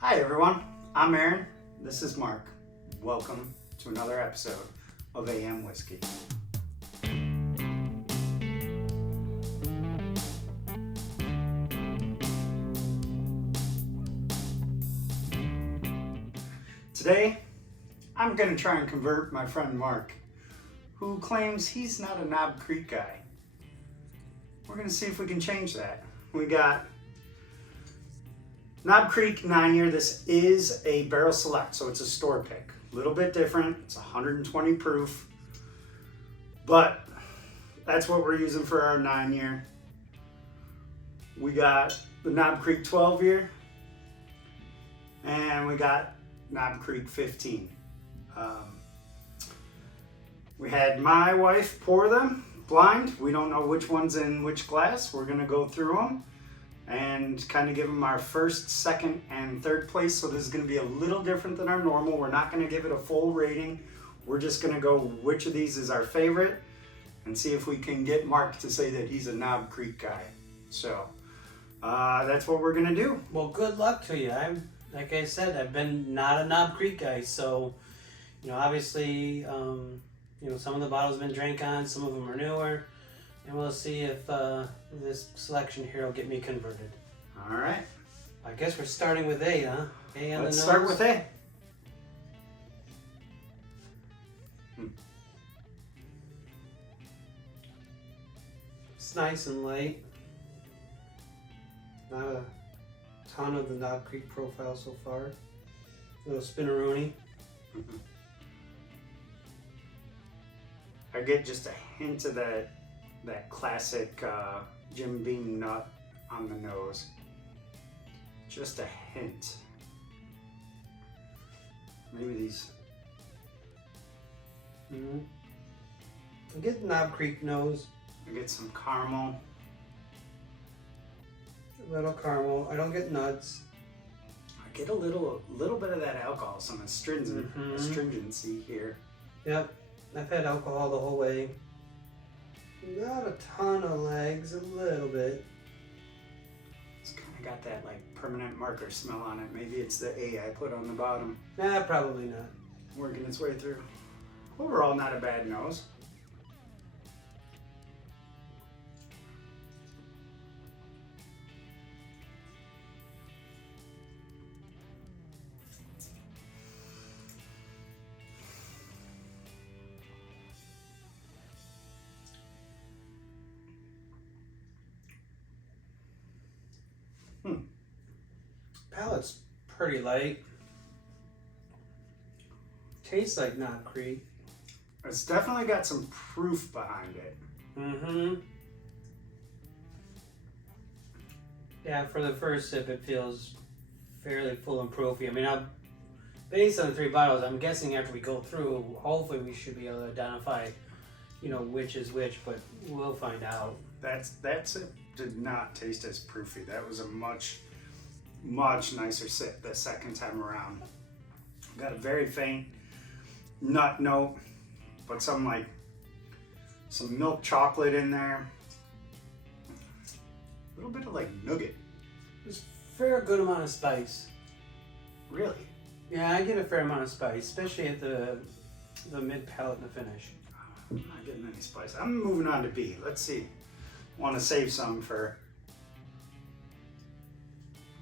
Hi everyone, I'm Aaron. This is Mark. Welcome to another episode of AM Whiskey. Today, I'm going to try and convert my friend Mark, who claims he's not a Knob Creek guy. We're going to see if we can change that. We got Knob Creek 9-year. This is a barrel select, so it's a store pick. A little bit different. It's 120 proof, but that's what we're using for our 9-year. We got the Knob Creek 12-year, and we got Knob Creek 15. We had my wife pour them blind. We don't know which one's in which glass. We're gonna go through them and kind of give them our first, second, and third place. So this is gonna be a little different than our normal. We're not gonna give it a full rating. We're just gonna go which of these is our favorite and see if we can get Mark to say that he's a Knob Creek guy. So that's what we're gonna do. Well, good luck to you. Like I said, I've been not a Knob Creek guy, so obviously, some of the bottles have been drank on, some of them are newer, and we'll see if this selection here will get me converted. All right. I guess we're starting with A, huh? A on the nose. Let's start with A. It's nice and light. Not a ton of the Knob Creek profile so far. A little spinneroonie. I get just a hint of that classic Jim Beam nut on the nose. Just a hint. Maybe these. I get Knob Creek nose. I get some caramel. A little caramel. I don't get nuts. I get a little bit of that alcohol, some astringency here. Yep. I've had alcohol the whole way. Not a ton of legs, a little bit. It's kind of got that like permanent marker smell on it. Maybe it's the A I put on the bottom. Nah, probably not. Working its way through. Overall, not a bad nose. Palate's pretty light. Tastes like Knob Creek. It's definitely got some proof behind it. Yeah, for the first sip, it feels fairly full and proofy. I mean, based on the 3 bottles, I'm guessing after we go through, hopefully we should be able to identify, which is which, but we'll find out. That's it. Did not taste as proofy. That was a much nicer sip the second time around. Got a very faint nut note, but some milk chocolate in there. A little bit of like nougat. There's a fair good amount of spice. Really? Yeah, I get a fair amount of spice, especially at the mid palate and the finish. I'm not getting any spice. I'm moving on to B. Let's see. Want to save some for.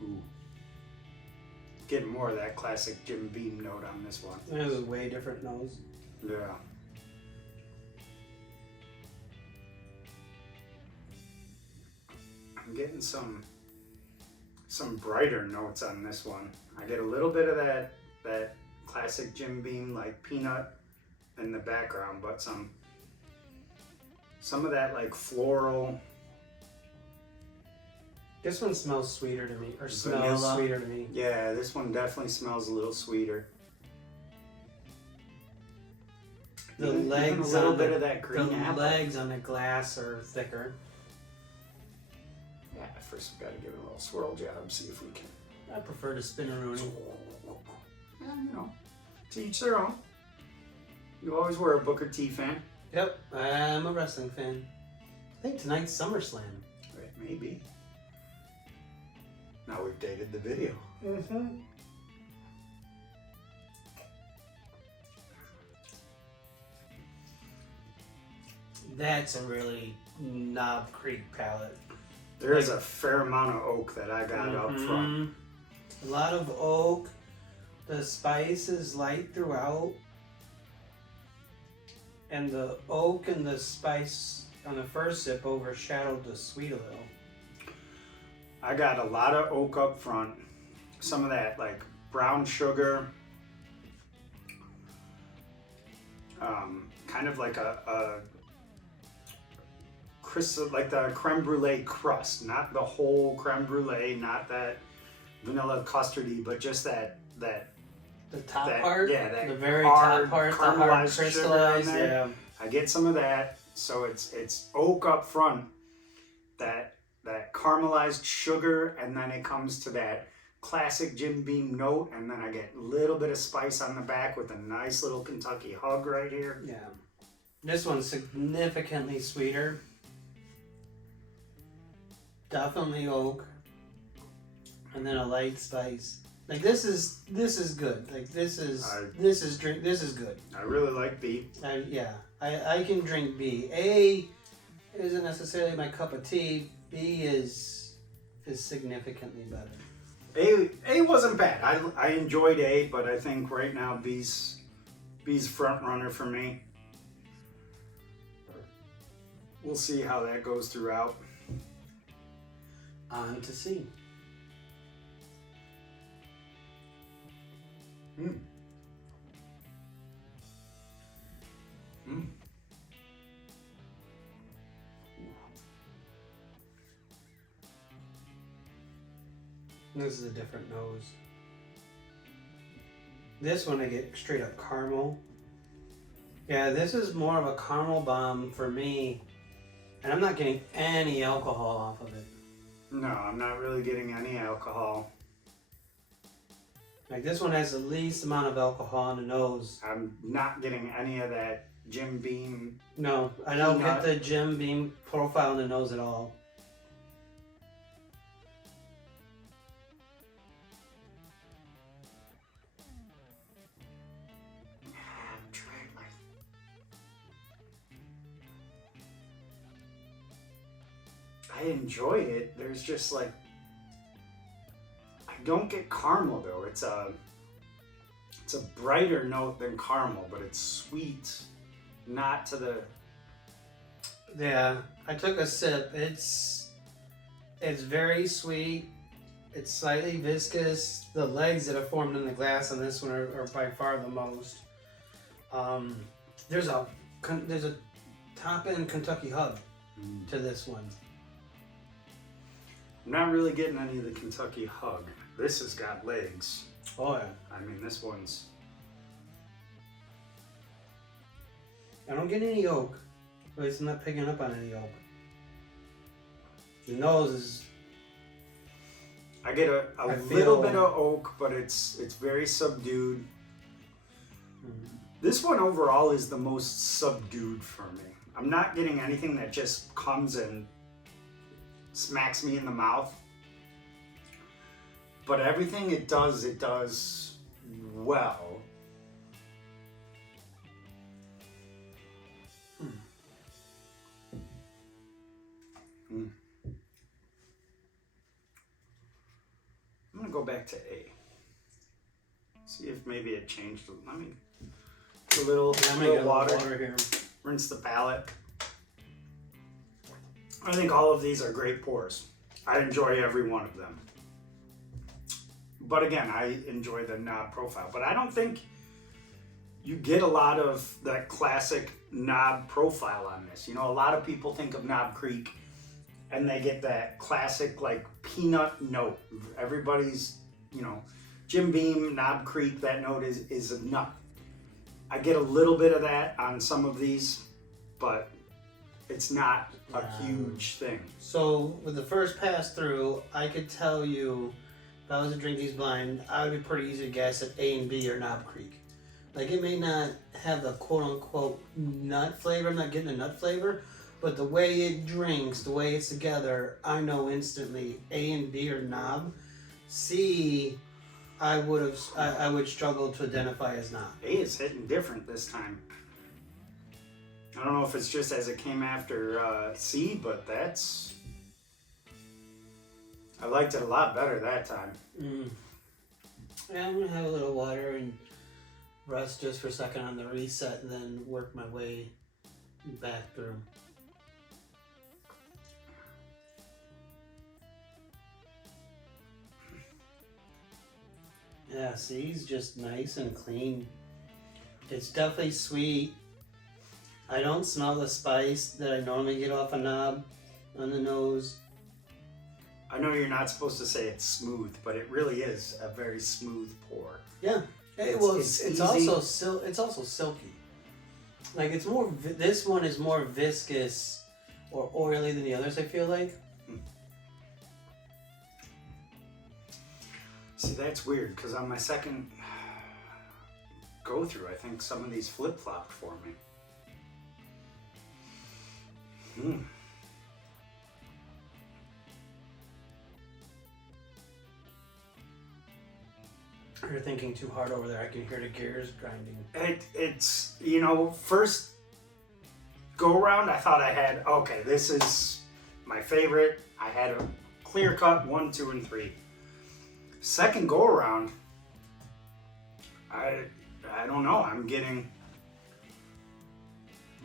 Ooh. Getting more of that classic Jim Beam note on this one. This is a way different nose. Yeah. I'm getting some brighter notes on this one. I get a little bit of that classic Jim Beam like peanut in the background, but some of that like floral. This one smells sweeter to me, or Vanilla. smells sweeter to me. Yeah, this one definitely smells a little sweeter. The Even legs a little on bit the, of that green the apple. legs on the glass are thicker. Yeah, first we've got to give it a little swirl job, see if we can. I prefer to spinneroonie. Yeah, to each their own. You always were a Booker T fan. Yep, I'm a wrestling fan. I think tonight's SummerSlam. Right, maybe. Now we've dated the video. Mm-hmm. That's a really Knob Creek palate. There's a fair amount of oak that I got up front. A lot of oak. The spice is light throughout. And the oak and the spice on the first sip overshadowed the sweet a little. I got a lot of oak up front. Some of that like brown sugar. Kind of like a crystal, like the creme brulee crust, not the whole creme brulee, not that vanilla custardy, but just that The top that, part, yeah, that the very hard top part, the caramelized hard sugar crystallized, in there. yeah. I get some of that, so it's oak up front, that caramelized sugar, and then it comes to that classic Jim Beam note, and then I get a little bit of spice on the back with a nice little Kentucky hug right here. Yeah. This one's significantly sweeter. Definitely oak. And then a light spice. Like this is good. Like this is good. I really like B. I can drink B. A isn't necessarily my cup of tea. B is significantly better. A wasn't bad. I enjoyed A, but I think right now B's front runner for me. We'll see how that goes throughout. On to C. Mm. Mm. This is a different nose. This one I get straight up caramel. Yeah, this is more of a caramel bomb for me. And I'm not getting any alcohol off of it. No, I'm not really getting any alcohol. Like this one has the least amount of alcohol in the nose. I'm not getting any of that Jim Beam. No, I don't Peanut. get the Jim Beam profile in the nose at all. I enjoy it. There's just like, I don't get caramel though. It's a brighter note than caramel, but it's sweet, not to the. Yeah, I took a sip. It's very sweet. It's slightly viscous. The legs that are formed in the glass on this one are by far the most. There's a top end Kentucky hug to this one. I'm not really getting any of the Kentucky hug. This has got legs. Oh yeah. I mean, this one's. I don't get any oak. At least I'm not picking up on any oak. The nose is. I get a little bit of oak, but it's very subdued. This one overall is the most subdued for me. I'm not getting anything that just comes and smacks me in the mouth. But everything it does well. I'm gonna go back to A. See if maybe it changed. Let me a little water. Here. Rinse the palate. I think all of these are great pours. I enjoy every one of them. But again, I enjoy the knob profile. But I don't think you get a lot of that classic knob profile on this. You know, a lot of people think of Knob Creek and they get that classic like peanut note. Everybody's, you know, Jim Beam, Knob Creek, that note is a nut. I get a little bit of that on some of these, but it's not a huge thing. So with the first pass through, I could tell you if I was to drink these blind, I would be pretty easy to guess if A and B are Knob Creek. Like it may not have the quote unquote nut flavor, I'm not getting a nut flavor, but the way it drinks, the way it's together, I know instantly A and B are Knob. C, I would struggle to identify as Knob. A is hitting different this time. I don't know if it's just as it came after C, but I liked it a lot better that time. Yeah, I'm gonna have a little water and rest just for a second on the reset, and then work my way back through. Yeah, C's just nice and clean. It's definitely sweet. I don't smell the spice that I normally get off a knob on the nose. I know you're not supposed to say it's smooth, but it really is a very smooth pour. Yeah, it's easy. also it's also silky. Like it's more. This one is more viscous or oily than the others. I feel like. See, that's weird because on my second go through, I think some of these flip flopped for me. You're thinking too hard over there. I can hear the gears grinding. It's first go around I thought I had, okay, this is my favorite. I had a clear cut 1, 2, and 3. Second go around, I don't know. I'm getting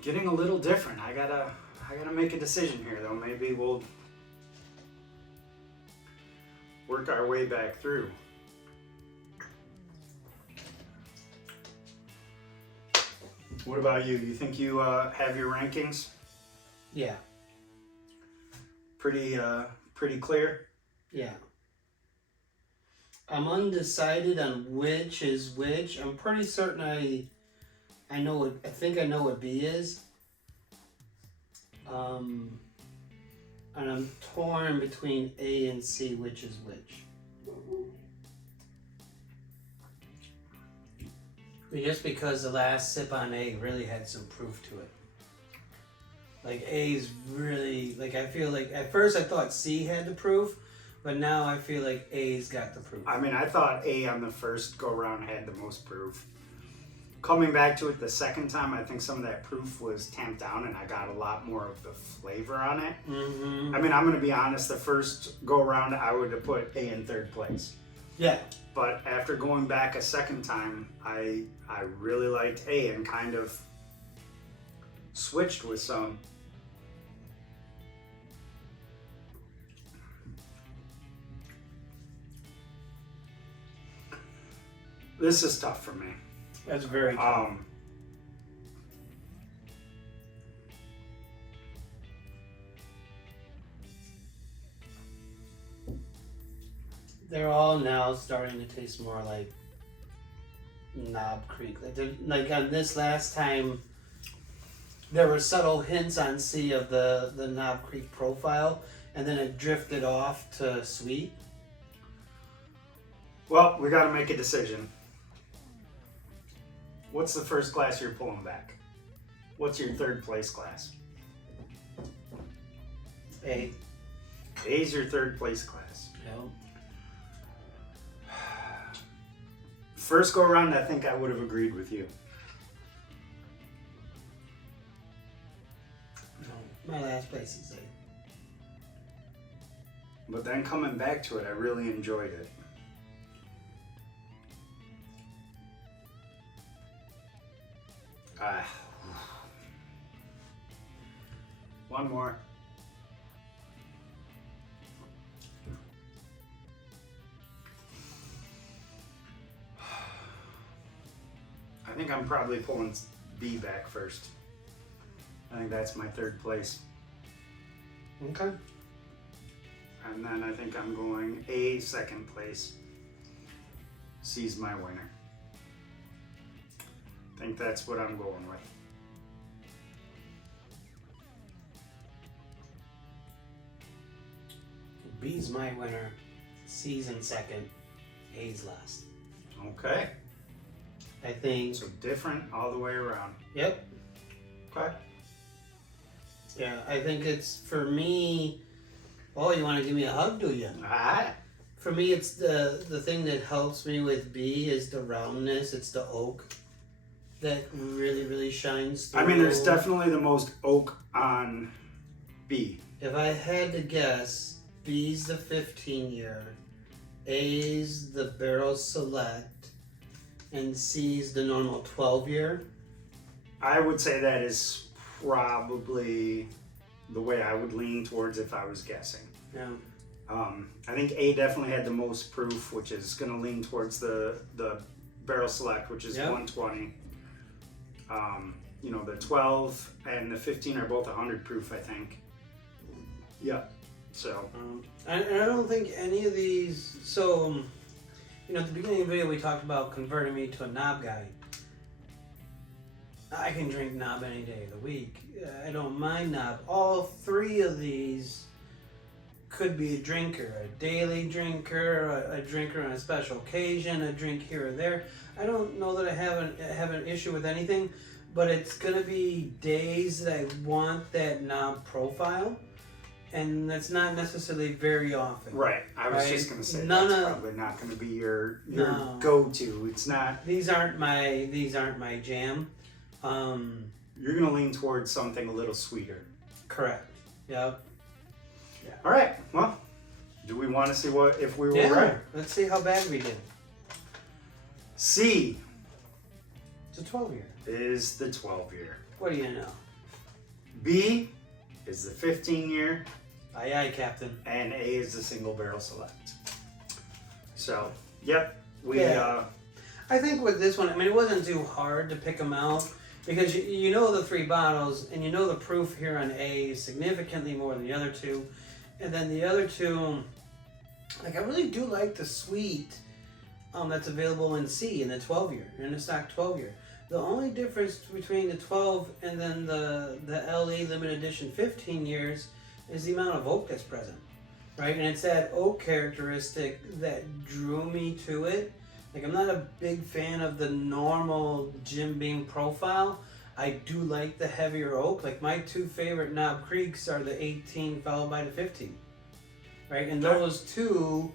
a little different. I gotta make a decision here though. Maybe we'll work our way back through. What about you? You think you have your rankings Yeah, pretty clear? yeah. I'm undecided on which is which. I'm pretty certain I know what I think I know what B is. And I'm torn between A and C, which is which. Just because the last sip on A really had some proof to it. Like A's really, like I feel like at first I thought C had the proof, but now I feel like A's got the proof. I mean, I thought A on the first go round had the most proof. Coming back to it the second time, I think some of that proof was tamped down and I got a lot more of the flavor on it. Mm-hmm. I mean, I'm going to be honest, the first go around I would have put A in third place. Yeah. But after going back a second time, I really liked A and kind of switched with some. This is tough for me. That's very tough. They're all now starting to taste more like Knob Creek. Like on this last time, there were subtle hints on C of the Knob Creek profile, and then it drifted off to sweet. Well, we got to make a decision. What's the first glass you're pulling back? What's your third place glass? A. A's your third place glass. No. First go around, I think I would have agreed with you. No. My last place is A. But then coming back to it, I really enjoyed it. One more. I think I'm probably pulling B back first. I think that's my third place. Okay. And then I think I'm going A second place. C's my winner. I think that's what I'm going with. B's my winner. C's in second. A's last. Okay. I think. So different all the way around. Yep. Okay. Yeah, I think it's for me. Oh, you want to give me a hug, do you? Alright. For me, it's the thing that helps me with B is the roundness. It's the oak. that really, really shines through. I mean, there's definitely the most oak on B. If I had to guess, B's the 15-year, A's the Barrel Select, and C's the normal 12-year. I would say that is probably the way I would lean towards if I was guessing. Yeah. I think A definitely had the most proof, which is going to lean towards the Barrel Select, which is 120. The 12 and the 15 are both 100 proof, I think. Yeah. So. I don't think any of these. So, at the beginning of the video, we talked about converting me to a knob guy. I can drink knob any day of the week. I don't mind knob. All three of these could be a drinker, a daily drinker, a drinker on a special occasion, a drink here or there. I don't know that I have an issue with anything, but it's gonna be days that I want that knob profile, and that's not necessarily very often. Right. I was just gonna say that's probably not gonna be your go-to. It's not. These aren't my jam. You're gonna lean towards something a little sweeter. Correct. Yep. Yeah. All right. Well, do we want to see if we were right? Let's see how bad we did. C. It's a 12-year. Is the 12-year. What do you know? B is the 15-year. Aye, aye, Captain. And A is the single barrel select. So, yep. I think with this one, I mean, it wasn't too hard to pick them out because you know the three bottles and you know the proof here on A is significantly more than the other two. And then the other two, like I really do like the sweet that's available in C in the 12-year, in the stock 12-year. The only difference between the 12 and then the LE limited edition 15 years is the amount of oak that's present, right? And it's that oak characteristic that drew me to it. Like I'm not a big fan of the normal Jim Beam profile. I do like the heavier oak. Like my two favorite Knob Creeks are the 18 followed by the 15, right? And those two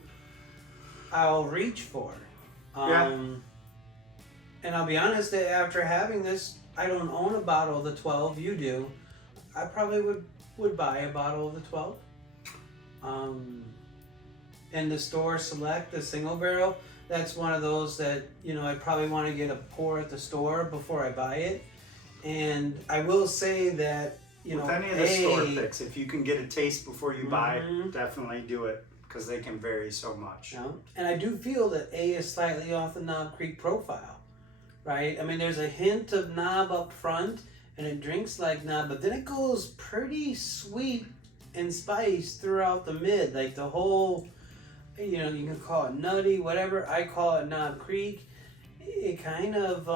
I'll reach for. And I'll be honest, that after having this, I don't own a bottle of the 12. You do. I probably would buy a bottle of the 12. And the store select the single barrel. That's one of those that I probably want to get a pour at the store before I buy it. And I will say that with any of the store picks, if you can get a taste before you buy, definitely do it because they can vary so much. And I do feel that A is slightly off the Knob Creek profile, right? I mean, there's a hint of knob up front, and it drinks like knob, but then it goes pretty sweet and spiced throughout the mid, like the whole. You can call it nutty, whatever. I call it Knob Creek. It kind of,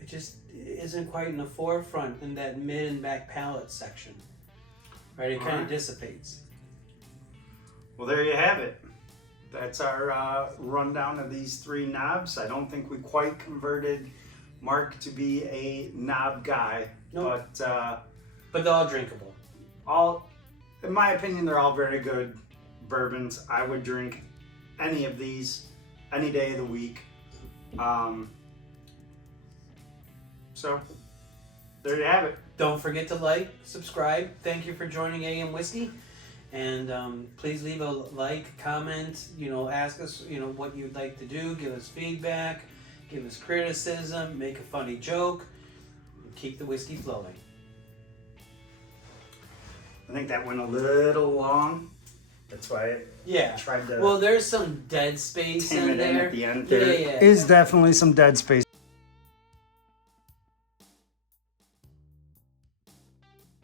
it just isn't quite in the forefront in that mid and back palate section. Right? It kind of dissipates. Well, there you have it. That's our rundown of these three knobs. I don't think we quite converted Mark to be a knob guy. Nope. But they're all drinkable. In my opinion, they're all very good bourbons. I would drink any of these any day of the week. So there you have it. Don't forget to like, subscribe. Thank you for joining AM Whiskey, and please leave a like, comment. Ask us what you'd like to do. Give us feedback, give us criticism, make a funny joke. Keep the whiskey flowing. I think that went a little long. That's why I tried to. Well, there's some dead space in there. At the end. Yeah. There is definitely some dead space.